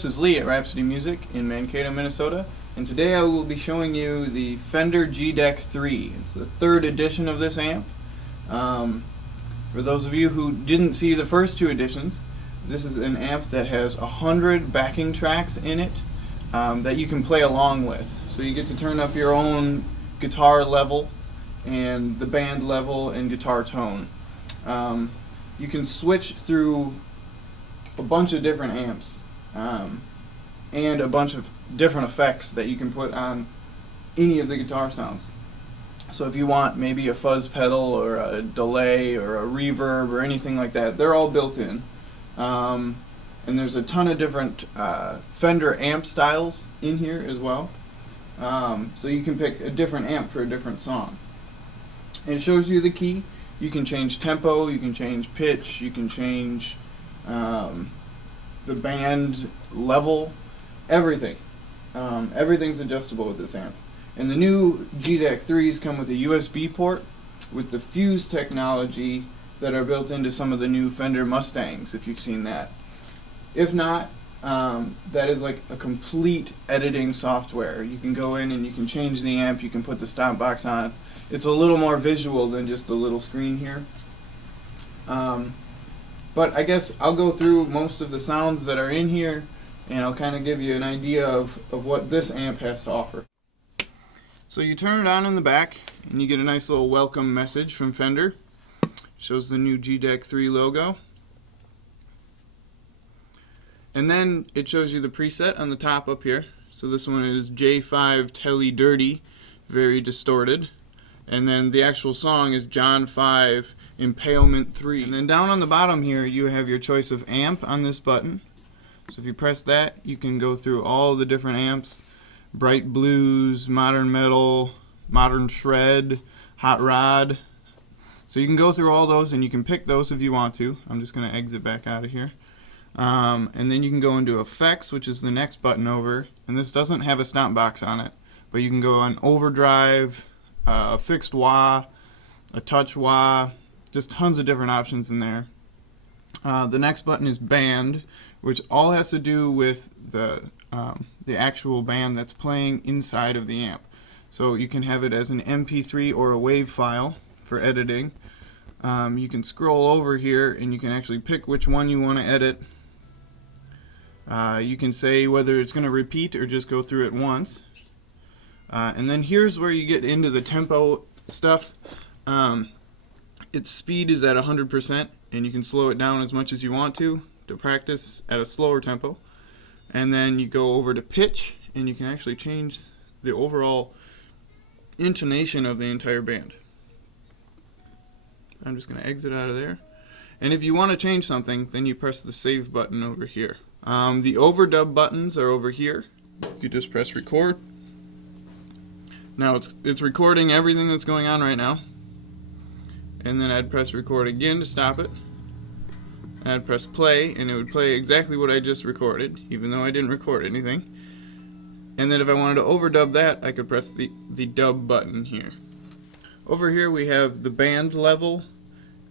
this is Lee at Rhapsody Music in Mankato, Minnesota, and today I will be showing you the Fender G-Dec 3. It's the third edition of this amp. For those of you who didn't see the first two editions, this is an amp that has 100 backing tracks in it that you can play along with. So you get to turn up your own guitar level and the band level and guitar tone. You can switch through a bunch of different amps and a bunch of different effects that you can put on any of the guitar sounds. So if you want maybe a fuzz pedal or a delay or a reverb or anything like that, they're all built in. And there's a ton of different Fender amp styles in here as well. So you can pick a different amp for a different song. It shows you the key. You can change tempo, you can change pitch, you can change the band level, everything. Everything's adjustable with this amp. And the new G-Dec 3s come with a USB port with the fuse technology that are built into some of the new Fender Mustangs, if you've seen that. If not, that is like a complete editing software. You can go in and you can change the amp, you can put the stop box on. It's a little more visual than just the little screen here. But I guess I'll go through most of the sounds that are in here and I'll kind of give you an idea of what this amp has to offer. So you turn it on in the back and you get a nice little welcome message from Fender. Shows the new G-Dec 3 logo. And then it shows you the preset on the top up here. So this one is J5 Telly Dirty, very distorted. And then the actual song is John 5 Impalement 3. And then down on the bottom here you have your choice of amp on this button. So if you press that, you can go through all the different amps. Bright blues, modern metal, modern shred, hot rod. So you can go through all those and you can pick those if you want to. I'm just going to exit back out of here. And then you can go into effects, which is the next button over. And this doesn't have a stomp box on it, but you can go on overdrive, a fixed wah, a touch wah, just tons of different options in there. The next button is band, which all has to do with the actual band that's playing inside of the amp. So you can have it as an MP3 or a WAV file for editing. You can scroll over here and you can actually pick which one you want to edit. You can say whether it's going to repeat or just go through it once. And then here's where you get into the tempo stuff. Its speed is at 100% and you can slow it down as much as you want to practice at a slower tempo. And then you go over to pitch and you can actually change the overall intonation of the entire band. I'm just going to exit out of there. And if you want to change something, then you press the save button over here. The overdub buttons are over here. You just press record. Now it's recording everything that's going on right now. And then I'd press record again to stop it. I'd press play and it would play exactly what I just recorded, even though I didn't record anything. And then if I wanted to overdub that, I could press the dub button here. Over here we have the band level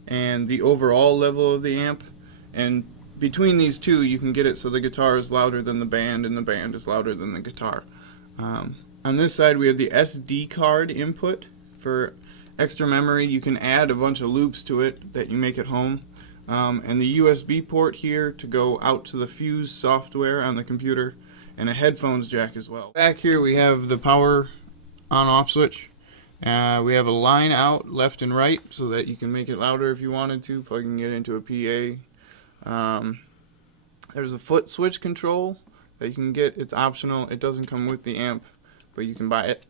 and the overall level of the amp, and between these two you can get it so the guitar is louder than the band and the band is louder than the guitar. On this side we have the SD card input for extra memory. You can add a bunch of loops to it that you make at home, and the USB port here to go out to the fuse software on the computer, and a headphones jack as well. Back here we have the power on-off switch. We have a line out left and right so that you can make it louder if you wanted to, plugging it into a PA. There's a foot switch control that you can get. It's optional. It doesn't come with the amp, but you can buy it.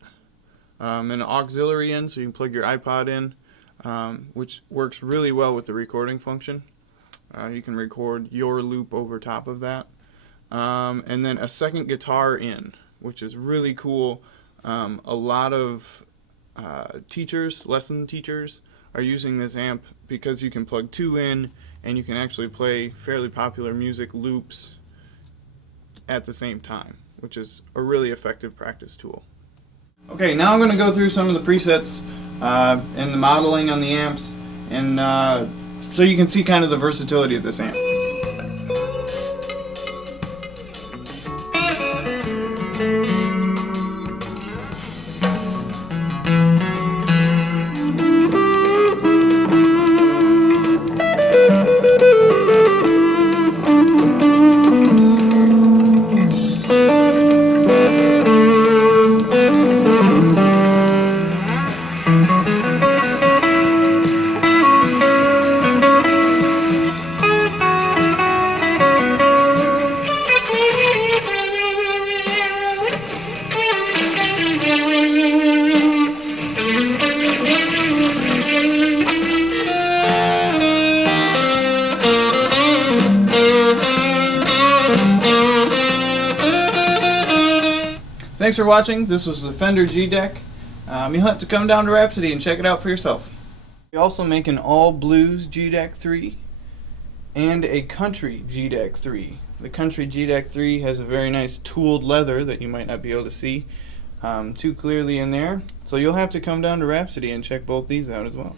An auxiliary in, so you can plug your iPod in, which works really well with the recording function. You can record your loop over top of that. And then a second guitar in, which is really cool. A lot of lesson teachers are using this amp because you can plug two in and you can actually play fairly popular music loops at the same time, which is a really effective practice tool. Okay, now I'm going to go through some of the presets and the modeling on the amps, and so you can see kind of the versatility of this amp. Thanks for watching. This was the Fender G-Dec. You'll have to come down to Rhapsody and check it out for yourself. We also make an all blues G-Dec 3 and a country G-Dec 3. The country G-Dec 3 has a very nice tooled leather that you might not be able to see too clearly in there. So you'll have to come down to Rhapsody and check both these out as well.